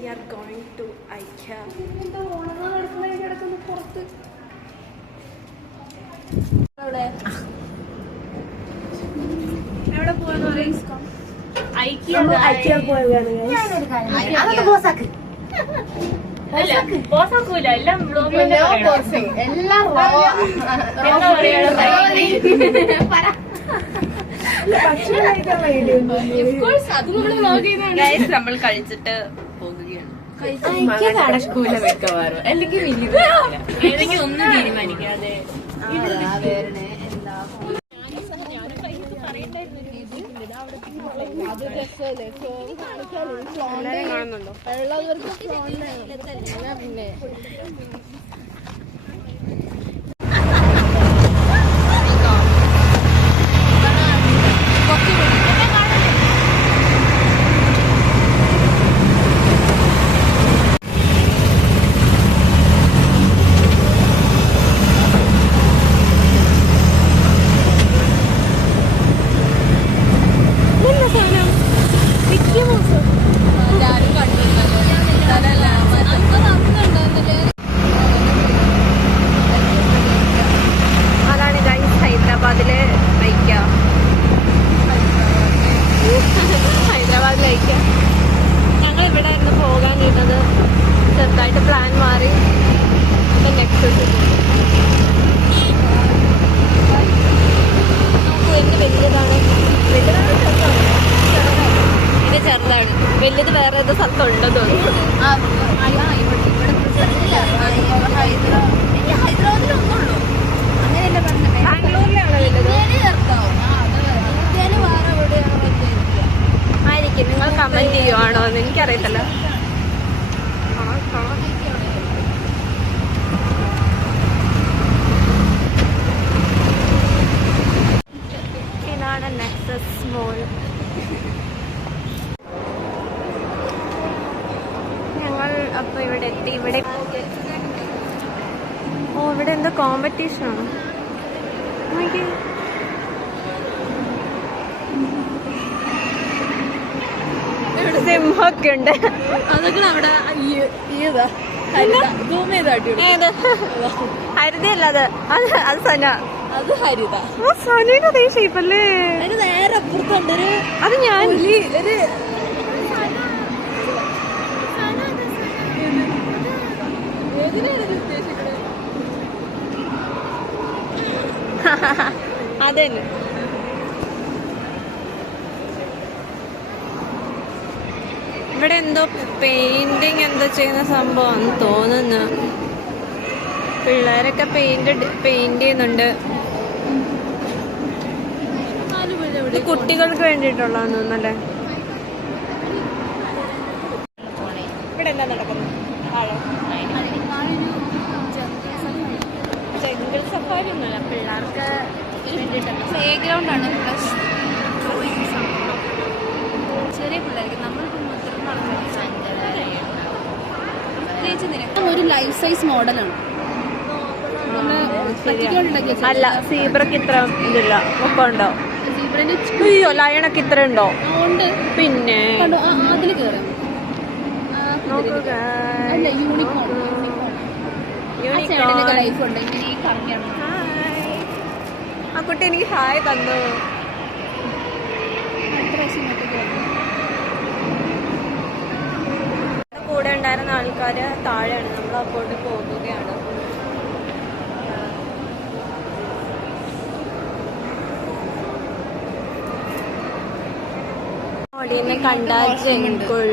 we are going to IKEA. എവിടെ പോവാന്ന് പറയും? IKEA പോവുകയാണ്. പോസാക്കൂല എല്ലാം നമ്മൾ കഴിച്ചിട്ട് പോകുകയാണ്. നടക്കൂല മിക്കവാറും. അല്ലെങ്കിൽ ഏതെങ്കിലും ഒന്നും തീരുമാനിക്കാതെ കാണുന്നുണ്ടോ? പിന്നെ വലിയത് വേറെ ഏതോ സ്ഥലത്തുണ്ടോ തോന്നുന്നു. ഹൈദരാബാദിലൊന്നുള്ളൂ, ബാംഗ്ലൂരിലാണോ വലുത്? ആയിരിക്കും. നിങ്ങൾ കമന്റ് ചെയ്യുവാണോ എന്ന് എനിക്കറിയത്തില്ല. ഇതാണ് നെക്സസ് മോൾ. അപ്പൊ ഇവിടെ എത്തി. ഇവിടെ ഇവിടെ എന്താ കോമ്പറ്റീഷനാണ്? സിംഹമൊക്കെ ഉണ്ട്. അതൊക്കെ അവിടെ ഹരിതയല്ല, അത് സന. അത് ഹരിത. സനയുടെ അതേ ഷേപ്പല്ലേ? നേരെ അപ്പുറത്തുണ്ട് അത്. ഞാൻ അതന്നെ. ഇവിടെ എന്തോ പെയിന്റിങ് എന്തോ ചെയ്യുന്ന സംഭവമാണെന്ന് തോന്നുന്നു. പിള്ളേരൊക്കെ പെയിന്റ് ചെയ്യുന്നുണ്ട്. കുട്ടികൾക്ക് വേണ്ടിയിട്ടുള്ളതാന്ന് തോന്നുന്നല്ലേ. ഇവിടെ എന്താ നടക്കുന്നത്? ജംഗിൾ സഫാരി ഒന്നുമല്ല, പിള്ളേർക്ക് വേണ്ടിയിട്ടല്ല. പ്ലേ ഗ്രൗണ്ട് ആണ്. പ്ലസ് ചെറിയ പിള്ളേർക്ക് നമ്മളിപ്പോൾ ഒരു ലൈഫ് സൈസ് മോഡലാണ്. അല്ല, സീബ്രക്ക് ഇത്ര ഇതില്ല. ഒക്കെ ഉണ്ടോ? അയ്യോ, ലയണൊക്കെ ഇത്ര ഉണ്ടോ? പിന്നെ അതിൽ കയറാം. ആ കുട്ടി എനിക്ക് ഹായ് തന്നു. കൂടെ ഉണ്ടായിരുന്ന ആൾക്കാര് താഴെയാണ്. നമ്മൾ അങ്ങോട്ട് പോകുകയാണ്. ഓടിയെന്നെ കണ്ട ജംഗിൾ.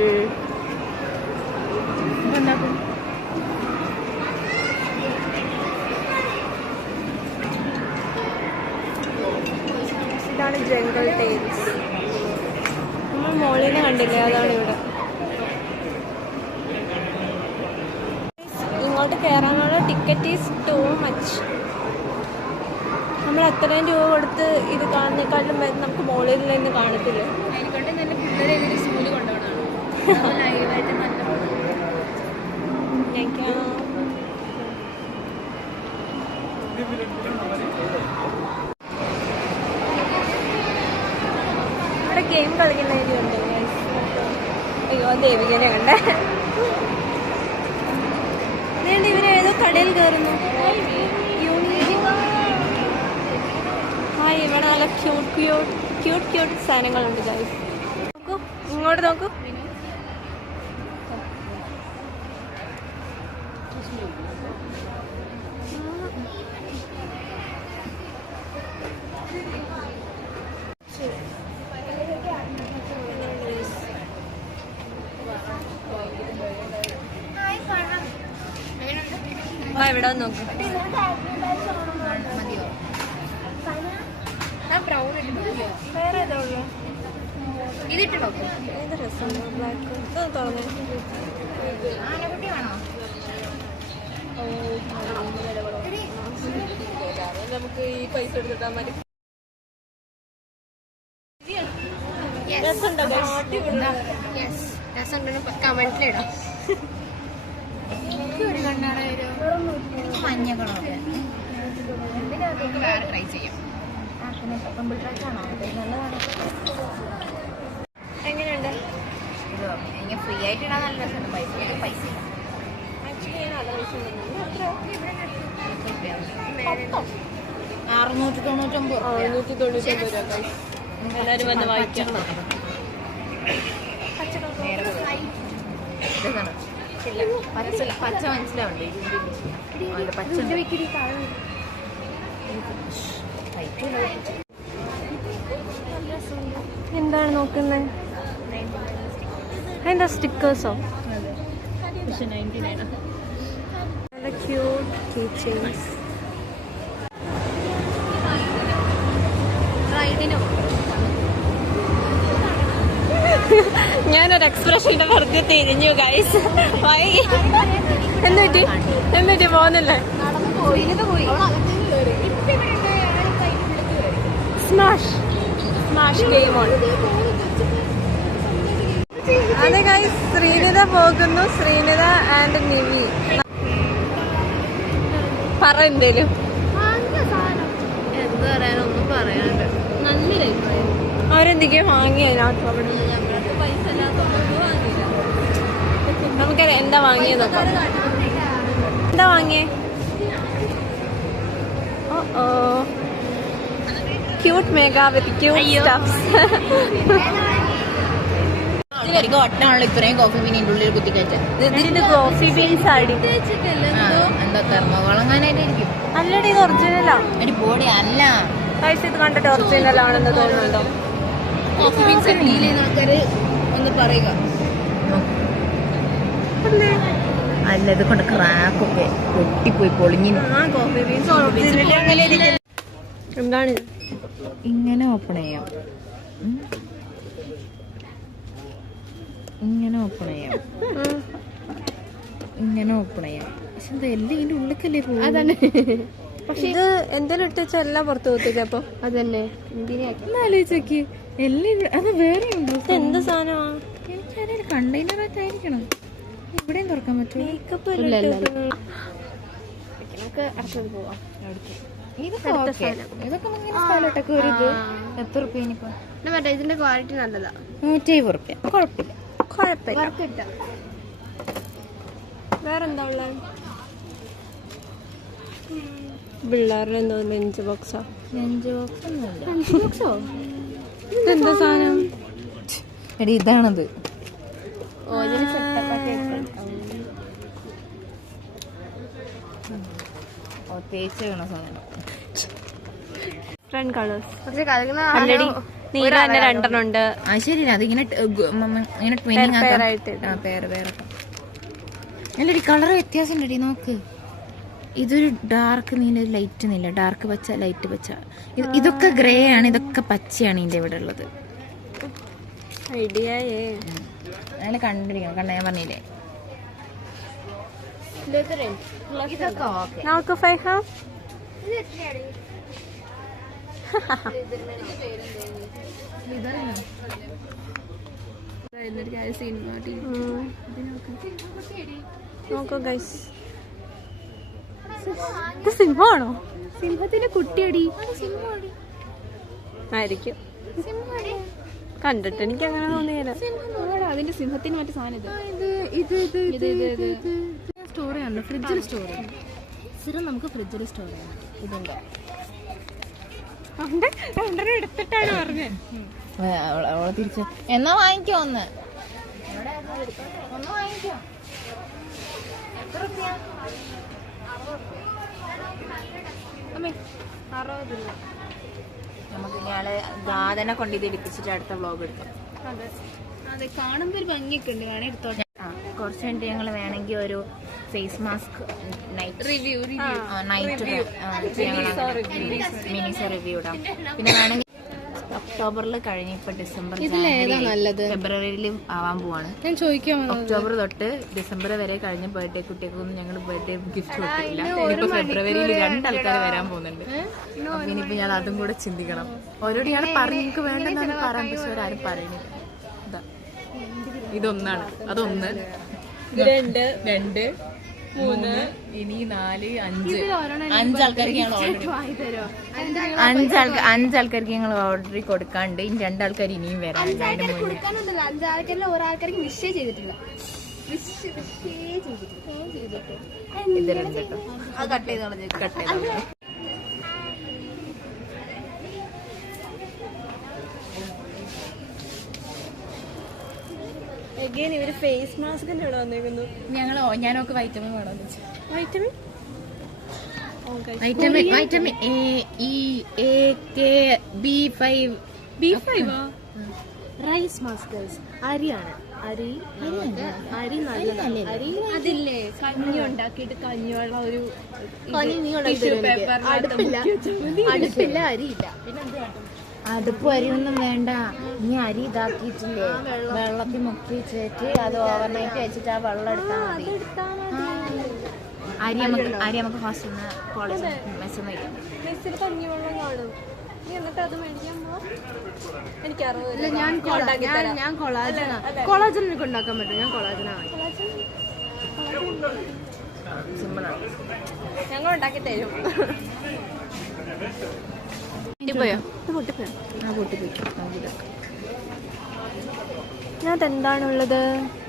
ഇതാണ് ജംഗിൾ ടേൽസ്. നമ്മൾ മോളിനെ കണ്ടില്ലേ, അതാണ് ഇവിടെ. ഇങ്ങോട്ട് കയറാനുള്ള ടിക്കറ്റ് ഈസ് ടു മച്ച്. നമ്മൾ അത്രയും രൂപ കൊടുത്ത് ഇത് കാണുന്നേക്കാളും നമുക്ക് മോളിൽ നിന്ന് കാണത്തില്ല. ഇവിടെ ഗെയിം കളിക്കുന്ന ഏരിയ ഉണ്ട്. അയ്യോ, ദേവികനെ കണ്ടേ. കടയിൽ കയറുന്നു. ഇവിടെ നല്ല ക്യൂട്ട് സാധനങ്ങളുണ്ട് ഗൈസ്. നോക്കൂ, ഇങ്ങോട്ട് നോക്കൂ. ഇവിടെ നോക്കൂ. വേറെ ഏതാ ഉള്ളു? ഇതിട്ട് നോക്കൂ. ഏത് രസമുണ്ടോ ബ്ലാക്ക്? ഇതൊന്ന് തുറന്നു. നമുക്ക് ഈ പൈസ എടുത്തിട്ടാ മതി. രസമുണ്ടോ? രസമുണ്ടോ? കമന്റിലിടാം. ഒരു കണ്ണാട മഞ്ഞ കളറൊക്കെ വേറെ ട്രൈ ചെയ്യാം. എങ്ങനെയുണ്ട്? ഇത് ഫ്രീ ആയിട്ട് ഇടാൻ നല്ല രസമുണ്ട്. പൈസ ആക്ച്വലി നല്ല പൈസ 699 രൂപ. എല്ലാവരും വന്ന് വായിക്കാം. പച്ച മനസ്സിലാവണ്ടേ? എന്താണ് നോക്കുന്നത്? എന്താ സ്റ്റിക്കേഴ്സോ? നല്ല ക്യൂട്ട് കീ ചെയിൻസ്. ഞാനൊരു എക്സ്പ്രഷന്റെ പുറത്ത് തിരിഞ്ഞു ഗൈസ്. എന്നിട്ട് പോകുന്നില്ലേ? Smash game on. അതെ ഗൈസ്, ശ്രീനിത പോകുന്നു. ശ്രീനിത ആൻഡ് നിവി. പറ എന്തേലും. എന്താ പറയാനൊന്നും പറയാണ്ട് നല്ല അവരെന്തൊക്കെയോ വാങ്ങിയതിനകത്ത്. അവിടെ നമുക്കറിയാം എന്താ വാങ്ങിയത് നോക്കാം. എന്താ വാങ്ങിയേ? ക്യൂട്ട് മേഘ വിത്ത് ക്യൂട്ട് സ്റ്റഫ്സ്. ഒട്ടാണല്ലോ ഇത്രയും കോഫി ബീൻ ഇതിന്റെ ഉള്ളിൽ കുത്തിക്കയറ്റ. കോഫി ബീൻസ് ആടി എന്താ തെർമോകളങ്ങാനായിട്ടായിരിക്കും. അല്ലടി, ഇത് ഒറിജിനലാ. അടി ബോഡി അല്ല പൈസ. ഇത് കണ്ടിട്ട് ഒറിജിനൽ ആണെന്ന് തോന്നുന്നുണ്ടോ? കോഫി ബീൻസ് ഡീൽ ചെയ്യുന്ന ആൾക്കാര് ഒന്ന് പറയുക. അല്ല, ഇത് കൊണ്ട് ക്രാക്കൊക്കെ പൊട്ടിപ്പോയി പൊളിഞ്ഞു. എന്താണ് ഇങ്ങനെ ഓപ്പൺ ചെയ്യാം? ഇങ്ങനെ ഓപ്പൺ ചെയ്യാം. പക്ഷെ എന്താ എല്ലാം ഇതിന്റെ ഉള്ളിക്കല്ലേ പോകും. അതന്നെ. പക്ഷെ ഇത് എന്തെങ്കിലും ഇട്ടുവെച്ചാൽ എല്ലാം പുറത്ത് പോകത്തില്ല. അപ്പൊ അതന്നെ ആലോചിച്ചോക്കി. എല്ലാം അത് വേറെ ഉണ്ടോ? എന്ത് സാധനമാണ് എനിക്കറിയില്ല. കണ്ടെയ്നറായിട്ട് ആയിരിക്കണം. ഇവിടെയും തുറക്കാൻ പറ്റും. മേക്കപ്പ് നമുക്ക് അടുത്തത് പോവാം. ഇതൊക്കെ എത്ര റുപ്യനിപ്പോ? ഇതിന്റെ ക്വാളിറ്റി നല്ലതാ. 150 റുപ്യ. കുഴപ്പമില്ല. വേറെന്താ ഉള്ള? പിള്ളേരുടെ എന്തോ ലഞ്ച് ബോക്സോ? ഇതെന്താ സാധനം? എടി ഇതാണത്. ഫ്രണ്ട് കളേഴ്സ് നീല തന്നെ 2 ഉണ്ട്. ശരി, അതിങ്ങനെ നല്ലൊരു കളർ വ്യത്യാസം ഉണ്ടടി. നോക്ക്, ഇതൊരു ഡാർക്ക് നീല, ലൈറ്റ് നീല, ഡാർക്ക് പച്ച, ലൈറ്റ് പച്ച. ഇതൊക്കെ ഗ്രേ ആണ്, ഇതൊക്കെ പച്ചയാണ് ഇതിന്റെ ഇവിടെ ഉള്ളത്. ഐഡിയേ അതിൽ കണ്ടിരിക്കണം. കണ്ട ഞാൻ പറഞ്ഞില്ലേ? നമുക്ക് നോക്കോ ഗൈസ്, സിംഹമാണോ? സിംഹത്തിന്റെ കുട്ടിയടി ആയിരിക്കും. കണ്ടിട്ട് എനിക്ക് അങ്ങനെ തോന്നിയില്ല. അതിന്റെ സിംഹത്തിന് മറ്റു സാധനം ഇത് സ്റ്റോർ ചെയ്യാണല്ലോ, ഫ്രിഡ്ജിൽ സ്റ്റോർ ചെയ്യും. സിറം നമുക്ക് ഫ്രിഡ്ജിൽ സ്റ്റോർ ചെയ്യാം. ഇതുണ്ട് എടുത്തിട്ടാണ് പറഞ്ഞത്. അവളെ തിരിച്ച് എന്നാ വാങ്ങിക്കോ ഒന്ന് വാങ്ങിക്കോ. എത്ര രൂപ? 60 രൂപ. നമുക്ക് ഇയാളെ ഗാതനെ കൊണ്ട് ഇത് എടുപ്പിച്ചിട്ട് അടുത്ത വ്ലോഗ് എടുക്കാം. അതെ കാണുമ്പോ ഒരു ഭംഗിയൊക്കെ ഉണ്ട്, വേണേ എടുത്തോട്ടെ. കുറച്ച് കഴിഞ്ഞിട്ട് ഞങ്ങൾ വേണമെങ്കിൽ ഒരു face mask night review Miniso review ഇടാം. പിന്നെ വേണമെങ്കിൽ ഒക്ടോബറിൽ കഴിഞ്ഞ് ഇപ്പൊ ഡിസംബർ ഫെബ്രുവരിയിലും ആവാൻ പോവാണ്. ഞാൻ ചോദിക്കാം, ഒക്ടോബർ തൊട്ട് ഡിസംബർ വരെ കഴിഞ്ഞ ബർത്ത്ഡേ കുട്ടികൾക്കൊന്നും ഞങ്ങൾ ബർത്ത്ഡേ ഗിഫ്റ്റ് കൊടുത്തിട്ടില്ല. ഇനിയിപ്പോ ഫെബ്രുവരിയിൽ 2 ആൾക്കാർ വരാൻ പോകുന്നുണ്ട്. അപ്പൊ ഇനിയിപ്പോ ഞാൻ അതും കൂടെ ചിന്തിക്കണം. ഓരോട് ഞാൻ പറഞ്ഞു എനിക്ക് വേണ്ടെന്നാണ് പറയാൻ, പക്ഷെ അവരാരും പറയുന്നില്ല. ഇതൊന്നാണ്, അതൊന്ന് 2 3 ഇനി 4 5 ആൾക്കാർക്ക് ഞങ്ങൾ അഞ്ചാൾക്കാർക്ക് ഞങ്ങൾ ഓർഡർ കൊടുക്കാണ്ട്. ഇനി 2 ആൾക്കാർ ഇനിയും വരാൻ. ഇതിലുണ്ട് കേട്ടോ, അത് കട്ട് ചെയ്തോളൂ. ഇവര് ഫേസ് മാസ്ക് ഇവിടെ വന്നേക്കുന്നു. ഞാനൊക്കെ വൈറ്റമിൻ വേണമെന്ന് വെച്ചു. വൈറ്റമിൻ B5 റൈസ് മാസ്കേഴ്സ്. അരിയാണ്, അരി നല്ലതാണ്. അരി അതില്ലേ കഞ്ഞി ഉണ്ടാക്കിയിട്ട് കഞ്ഞിവെള്ളം ഒരു അടുപ്പില്ല, അരിയില്ല. പിന്നെ എന്ത് കാട്ടും? അടുപ്പ് അരിയൊന്നും വേണ്ട. നീ അരി ഇതാക്കിയിട്ടില്ലേ, വെള്ളത്തിൽ മുക്കി വെച്ചിട്ട് അത് ഓവർനൈറ്റ് വെച്ചിട്ട് ആ വെള്ളം എടുത്താൽ മതി. അരി നമുക്ക് ഫസ്റ്റ് കോളേജ് മെസ്സിൽ വയ്ക്കാം. മെസ്സിൽ കഞ്ഞിവെള്ളം കാണും. എന്നിട്ട് അത് മേടിക്കാൻ എനിക്കറിയില്ല. ഞാൻ കൊളാജൻ എനിക്ക് ഉണ്ടാക്കാൻ പറ്റും. ഞാൻ കൊളാജനാണ്. സിമ്പിളാണ്, ഞങ്ങൾ ഉണ്ടാക്കി തരും. എന്താണുള്ളത്?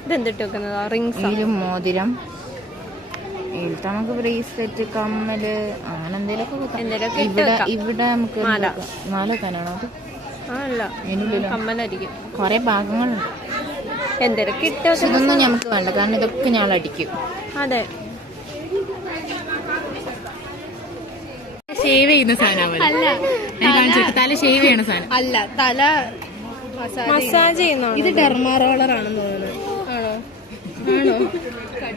ഇതെന്തിട്ട് വെക്കുന്നതാ? റിങ്സ്, മോതിരം, നമുക്ക് ബ്രേസ്ലെറ്റ്, കമ്മല്, അങ്ങനെ എന്തെങ്കിലുമൊക്കെ. ഇവിടെ നമുക്ക് മാല വെക്കാനാണോ? അത് കമ്മലായിരിക്കും. കൊറേ ഭാഗങ്ങളുണ്ട്. എന്തൊക്കെ ഇതൊന്നും ഞമ്മക്ക് വേണ്ട, കാരണം ഇതൊക്കെ ഞാൻ അടിക്കും. അതെ, ഷേവ് ചെയ്യുന്ന സാധനം തല ഷേവ് ചെയ്യണ സാധനം അല്ല, തല മസാജ് ചെയ്യുന്ന. ഇത് ഡെർമ റോളർ ആണെന്ന് തോന്നുന്നു. ആണോ?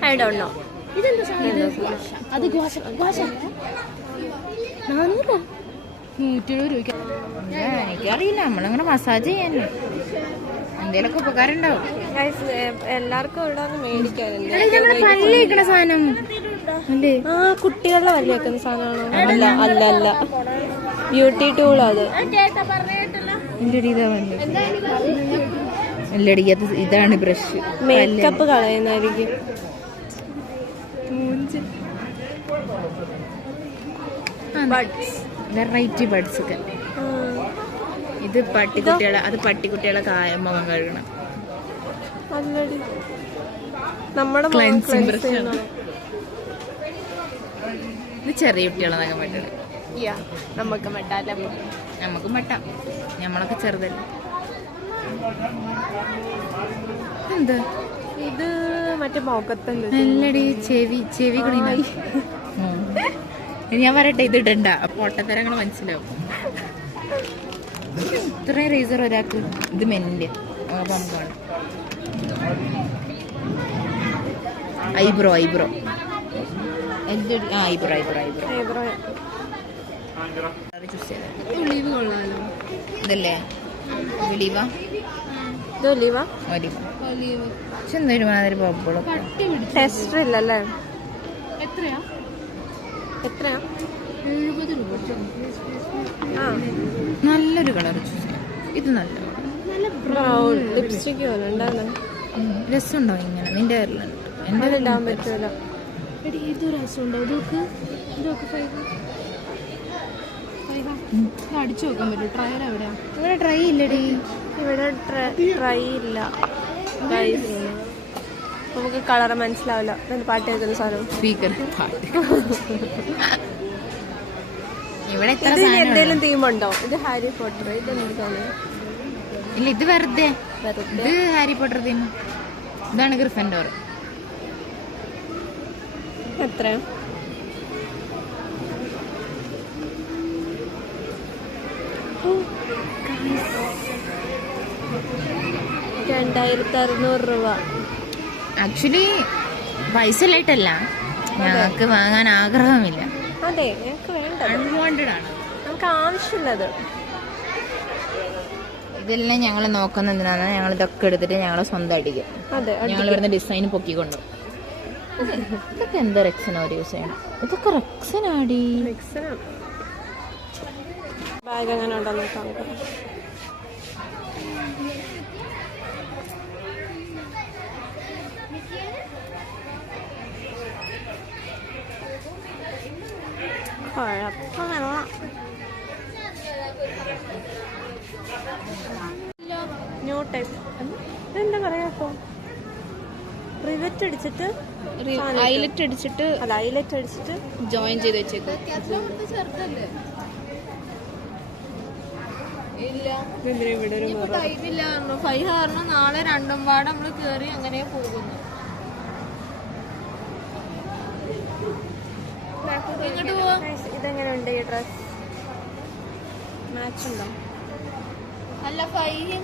I don't know. ഇതെന്താ സാധനം? അത് 170 രൂപ. എനിക്കറിയില്ല, നമ്മളങ്ങനെ മസാജ് ചെയ്യാനേ എന്തേലൊക്കെ ഉപകാരം ഉണ്ടാവും. എല്ലാവർക്കും ഇവിടെ മേടിക്കാനുണ്ട്. പല്ല് വെക്കണ സാധനം അല്ലേ? കുട്ടികളുടെ പല്ല് വെക്കുന്ന സാധനമാണോ? അല്ല, ബ്യൂട്ടി ടൂൾ. അത് ഇതാണ് ബ്രഷ്. മേക്കപ്പ് കളയുന്നതായിരിക്കും. വെറൈറ്റി ബഡ്സ് ഒക്കെ. ഇത് പട്ടിക്കുട്ടികളെ മുഖം കഴുകണം. നമ്മുടെ ഇത് ചെറിയ കുട്ടികളെ നഖം വെട്ടണം. നമുക്ക് വെട്ടാം, നമ്മളൊക്കെ ചെറുതല്ലേ. എന്ത് ഇത്? മറ്റേ മുഖത്തുണ്ട്. നല്ലടി ചെവി കുടിനായി. ഞാൻ പറയട്ടെ, ഇത് ഇടണ്ട, പൊട്ടത്തരങ്ങൾ മനസ്സിലാവും. ഇത്രയും റേസർ ഒരാൾക്ക്. ഇത് മെന്നിന്റെ പമ്പാണ്. ഐബ്രോ ഐബ്രോ ഇതല്ലേ ഒലിവ? പക്ഷെ എന്തൊരു മാതിരി പബ്ബിളും ടെസ്റ്റർ ഇല്ലല്ലേ? എത്രയാ? 70 രൂപ. നല്ലൊരു കളർ ചൂസ്. ഇത് നല്ല ബ്രൗൺ ലിപ്സ്റ്റിക് പോലെ ഉണ്ടാകുന്നത്. രസമുണ്ടോ ഇങ്ങനെ? നിന്റെ കയ്യിലുണ്ട്, എന്റെ ഇടാൻ പറ്റൂല. ഇത് രസമുണ്ടോ? ഇതൊക്കെ അടിച്ചു നോക്കാൻ പറ്റും. ട്രയൽ എവിടെയാ? ഇവിടെ ട്രൈ ഇല്ലടി. ഇവിടെ ട്രൈ ഇല്ല. നമുക്ക് നമുക്ക് കളർ മനസ്സിലാവില്ല. പാട്ട് കേൾക്കുന്ന സാധനം സ്പീക്കർ പാട്ട്. ഇവിടെ എന്തെങ്കിലും തീമുണ്ടോ? ഇത് ഹാരി പോട്ടർ. ഇതെന്ത് തോന്നുന്നു? ഇല്ല, ഇത് വെറുതെ. ഇത് ഹാരി പോട്ടർ തീം. ഇതാണ് ഗ്രിഫൻഡോർ. എത്ര? 2600 രൂപ. ആക്ച്വലി പൈസ ഇല്ലായിട്ടല്ല, ഞങ്ങൾക്ക് വാങ്ങാൻ ആഗ്രഹമില്ല. അതെ, ഞങ്ങൾക്ക് വേണ്ട, അൺവാണ്ടഡ് ആണ്, നമുക്ക് ആവശ്യമുള്ളത്. ഇതെല്ലാം ഞങ്ങൾ നോക്കുന്നതിനാണ്. ഞങ്ങൾ ഇതൊക്കെ എടുത്തിട്ട് ഞങ്ങളെ സ്വന്തം അടിക്കും. ഞങ്ങൾ ഇവിടുന്ന് ഡിസൈൻ പൊക്കിക്കൊണ്ടു. ഇതൊക്കെ എന്താ റെക്സന ഒരു യൂസ് ചെയ്യണം? ഇതൊക്കെ റെക്സനാടി. ബാഗ് എങ്ങനെ ഉണ്ടോ നോക്കാം. കുഴപ്പമില്ല. New type. ഇതെന്താ പറയാ? ഇപ്പൊ റിവറ്റ് അടിച്ചിട്ട് ഐലറ്റ് അടിച്ചിട്ട് ജോയിൻ ചെയ്ത് വെച്ചേക്കും. ഇവിടെ ഒരു ടൈമില്ല, 5 കാരണം നാളെ രണ്ടും പാടെ നമ്മള് കേറി അങ്ങനെ പോകുന്നു. ഇങ്ങോട്ട് പോവാ. ഇതെങ്ങനെയുണ്ട് ഈ ഡ്രസ്? മാച്ച് ഉണ്ടോ? അല്ല, 5